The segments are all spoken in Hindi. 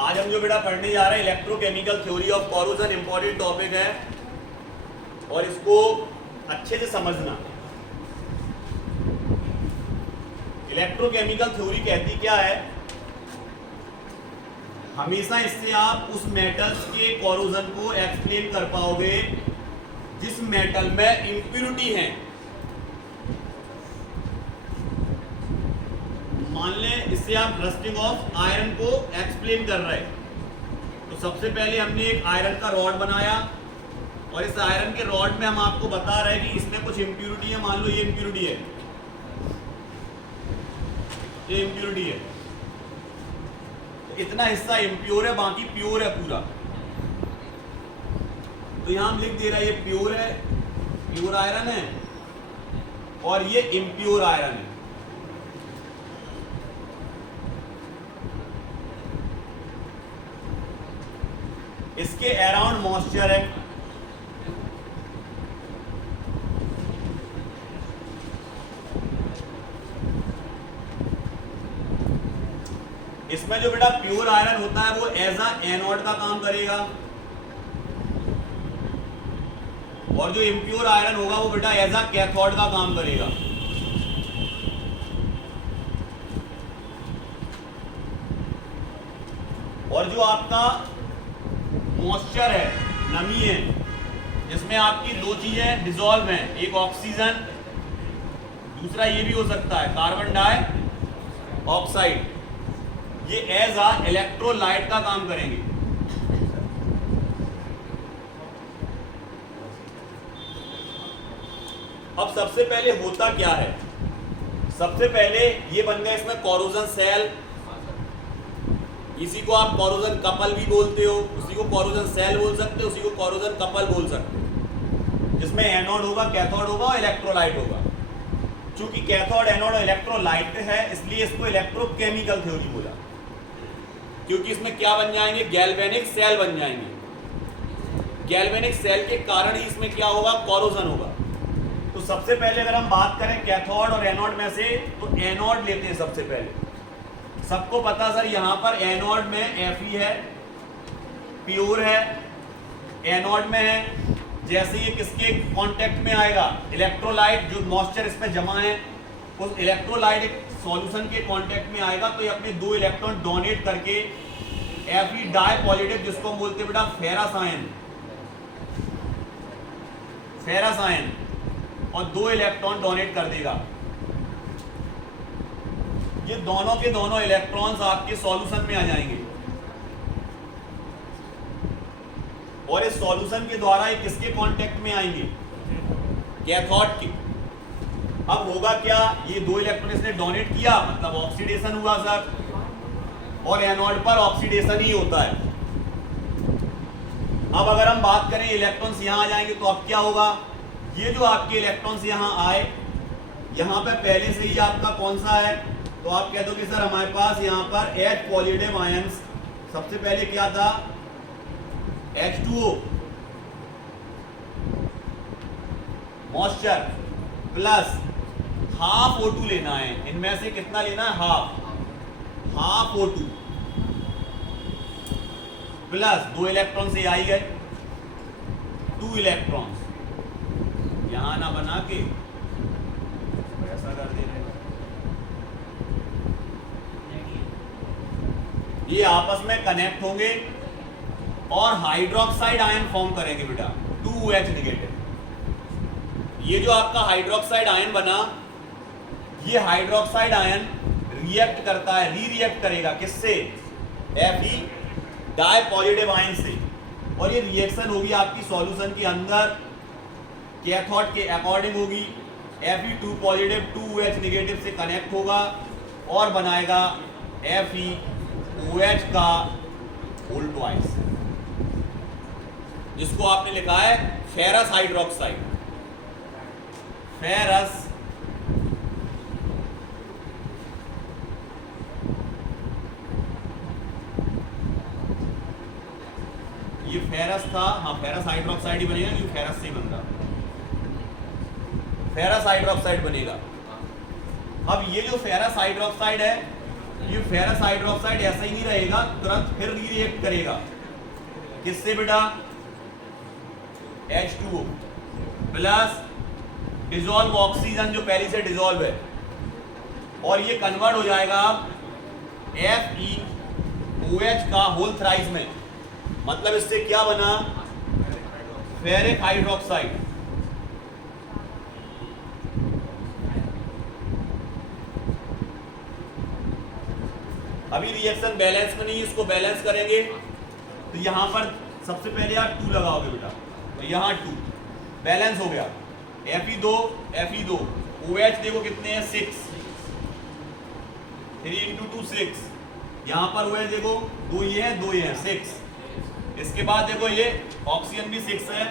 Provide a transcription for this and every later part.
आज हम जो बेटा पढ़ने जा रहे हैं electrochemical theory of corrosion, important topic है और इसको अच्छे से समझना। इलेक्ट्रोकेमिकल थ्योरी कहती क्या है? हमेशा इससे आप उस मेटल्स के कोरोजन को एक्सप्लेन कर पाओगे जिस मेटल में इंप्योरिटी है। मान लें इससे आप रस्टिंग ऑफ आयरन को एक्सप्लेन कर रहे हैं, तो सबसे पहले हमने एक आयरन का रॉड बनाया और इस आयरन के रॉड में हम आपको बता रहे हैं कि इसमें कुछ इंप्योरिटी है। मान लो ये इंप्योरिटी है, ये इंप्योरिटी है, तो इतना हिस्सा इंप्योर है, बाकी प्योर है पूरा। तो यहां हम लिख दे रहे हैं ये प्योर है, प्योर आयरन है, और ये इंप्योर आयरन है। इसके अराउंड मॉइस्चर है, इसमें जो बेटा प्योर आयरन होता है वो एज अ एनोड का काम करेगा और जो इंप्योर आयरन होगा वो बेटा एज अ कैथोड का काम करेगा। और जो आपका मॉइस्चर है, नमी है, जिसमें आपकी दो चीजें डिसॉल्व हैं, एक ऑक्सीजन, दूसरा ये भी हो सकता है कार्बन डाई ऑक्साइड, ये एज अ इलेक्ट्रोलाइट का काम करेंगे। अब सबसे पहले होता क्या है? सबसे पहले ये बन गया इसमें कोरोजन सेल, इसी को आप कोरोजन कपल भी बोलते हो, उसी को कोरोजन सेल बोल सकते हो, उसी को कोरोजन कपल बोल सकते हो, जिसमें एनोड होगा, कैथोड होगा और इलेक्ट्रोलाइट होगा। चूंकि कैथोड, एनोड और इलेक्ट्रोलाइट है इसलिए इसको इलेक्ट्रोकेमिकल थ्योरी बोला, क्योंकि इसमें क्या बन जाएंगे? गैल्वेनिक सेल बन जाएंगे। गैल्वेनिक सेल के कारण ही इसमें क्या होगा? कोरोजन होगा। तो सबसे पहले अगर हम बात करें कैथोड और एनोड में से, तो एनोड लेते हैं सबसे पहले। सबको पता सर यहाँ पर एनोड में Fe है, प्योर है, एनोड में है। जैसे ये किसके कांटेक्ट में आएगा? इलेक्ट्रोलाइट, जो मॉइस्चर इसमें जमा है उस इलेक्ट्रोलाइट एक सॉल्यूशन के कांटेक्ट में आएगा, तो ये अपने दो इलेक्ट्रॉन डोनेट करके Fe डाई पॉजिटिव, जिसको हम बोलते हैं बेटा फेरस आयन, फेरस आयन, और दो इलेक्ट्रॉन डोनेट कर देगा। ये दोनों के दोनों इलेक्ट्रॉन्स आपके सॉल्यूशन में आ जाएंगे और इस सॉल्यूशन के द्वारा ये किसके कांटेक्ट में आएंगे? कैथोड के। अब होगा क्या? ये दो इलेक्ट्रॉन इसने डोनेट किया, मतलब ऑक्सीडेशन हुआ सर, और एनोड पर ऑक्सीडेशन ही होता है। अब अगर हम बात करें इलेक्ट्रॉन्स यहां आ जाएंगे, तो अब क्या होगा? ये जो आपके इलेक्ट्रॉन्स यहां आए, यहां पे पहले से ही आपका कौन सा है? तो आप कह दो कि सर हमारे पास यहाँ पर H पॉजिटिव आयंस, सबसे पहले क्या था? H2O moisture plus half O2 लेना है। इनमें से कितना लेना है? हाफ O2 प्लस दो इलेक्ट्रॉन से आई गए, 2 इलेक्ट्रॉन्स यहां ना बना के ऐसा कर दे रहे, ये आपस में कनेक्ट होंगे और हाइड्रोक्साइड आयन फॉर्म करेंगे बेटा, 2H नेगेटिव। ये जो आपका हाइड्रोक्साइड आयन बना, ये हाइड्रोक्साइड आयन रिएक्ट करता है, रिएक्ट करेगा किससे? Fe डाई पॉजिटिव आयन से, और ये रिएक्शन होगी आपकी सॉल्यूशन के अंदर, कैथोड के अकॉर्डिंग होगी। Fe2 पॉजिटिव 2H नेगेटिव से कनेक्ट होगा और बनाएगा FeOH का होल ट्वाइस, जिसको आपने लिखा है फेरस हाइड्रोक्साइड, फेरस ये फेरस था, हाँ फेरस हाइड्रोक्साइड ही बनेगा, क्योंकि फेरस से ही बन रहा, फेरस हाइड्रोक्साइड बनेगा। अब ये जो फेरस हाइड्रोक्साइड है ये फेरस हाइड्रोक्साइड ऐसा ही नहीं रहेगा, तुरंत फिर रिएक्ट करेगा किससे बेटा? H2O प्लस डिसॉल्व ऑक्सीजन जो पहले से डिसॉल्व है, और ये कन्वर्ट हो जाएगा FeOH का होल थ्राइस में। मतलब इससे क्या बना? Ferric hydroxide. अभी रिएक्शन बैलेंस में नहीं, इसको बैलेंस करेंगे तो यहां पर सबसे पहले आप 2 लगाओगे बेटा, तो यहां 2 बैलेंस हो गया। Fe2 OH देखो कितने हैं? 6, 3 × 2 6। यहां पर OH देखो 2 ये हैं 2 ये हैं 6। इसके बाद देखो ये ऑक्सीजन भी 6 है,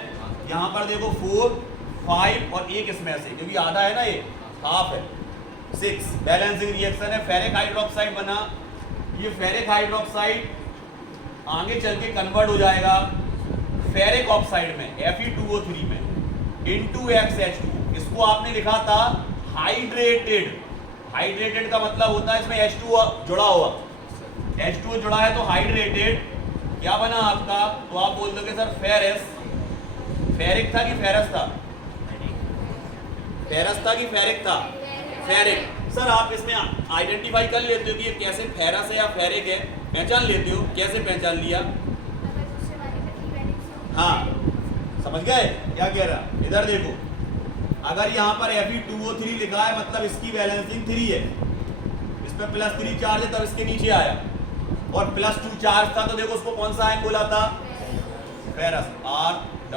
यहां पर देखो 4 5 और 1 इसमें से, क्योंकि आधा है ना, ये हाफ है, 6। बैलेंसिंग रिएक्शन है, फेरिक हाइड्रोक्साइड बना। ये फेरिक हाइड्रोक्साइड आगे चल के कन्वर्ट हो जाएगा फेरिक ऑक्साइड में, Fe2O3 में, into XH2। इसको आपने लिखा था हाइड्रेटेड। हाइड्रेटेड का मतलब होता है इसमें H2O जुड़ा हुआ, H2O जुड़ा है तो हाइड्रेटेड। क्या बना आपका? तो आप बोल दोगे सर फेरस। फेरिक था कि फेरस था? फेरस था कि फेरिक था? फेरिक। सर आप इसमें आइडेंटिफाई कर लेते हो कि ये कैसे फेरस है या फेरिक है, पहचान लेते हो? कैसे पहचान लिया? हाँ समझ गए क्या कह रहा? इधर देखो, अगर यहाँ पर Fe2O3 लिखा है मतलब इसकी बैलेंसिंग 3 है, इस पर +3 चार्ज है तब इसके नीचे आया, और +2 चार्ज था तो देखो उसको कौन सा आयन बोला था? फेरस।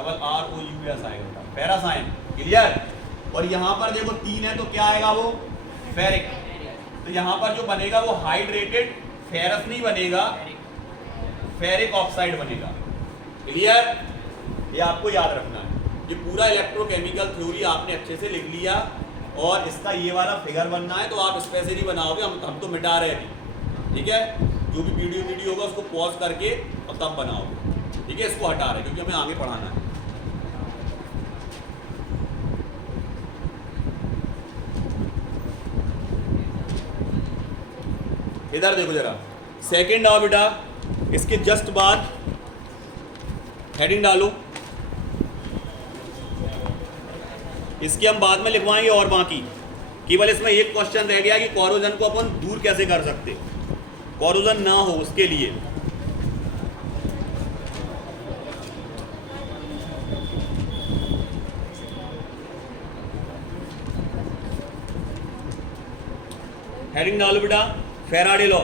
RROUS आएगा, फेरस आयन। क्लियर? और यहाँ पर देखो 3 है तो क्या आएगा? वो फेरिक। तो यहाँ पर जो बनेगा वो हाइड्रेटेड फेरस नहीं बनेगा, फेरिक ऑक्साइड बनेगा। क्लियर? ये आपको याद रखना है। ये पूरा इलेक्ट्रोकेमिकल थ्योरी आपने अच्छे से लिख लिया, और इसका ये वाला फिगर बनना है तो आप इस पे से नहीं बनाओगे, हम तो मिटा रहे हैं। ठीक है? जो भी वीडियो होगा उसको पॉज करके और तब बनाओगे। ठीक है? इसको हटा रहे क्योंकि हमें आगे पढ़ाना है। इधर देखो जरा, सेकंड आओ बेटा, इसके जस्ट बाद हेडिंग डालो, इसकी हम बाद में लिखवाएंगे। और बाकी केवल इसमें एक क्वेश्चन रह गया कि कोरोजन को अपन दूर कैसे कर सकते, कोरोजन ना हो उसके लिए। हेडिंग डालो बेटा, फैराडे लॉ।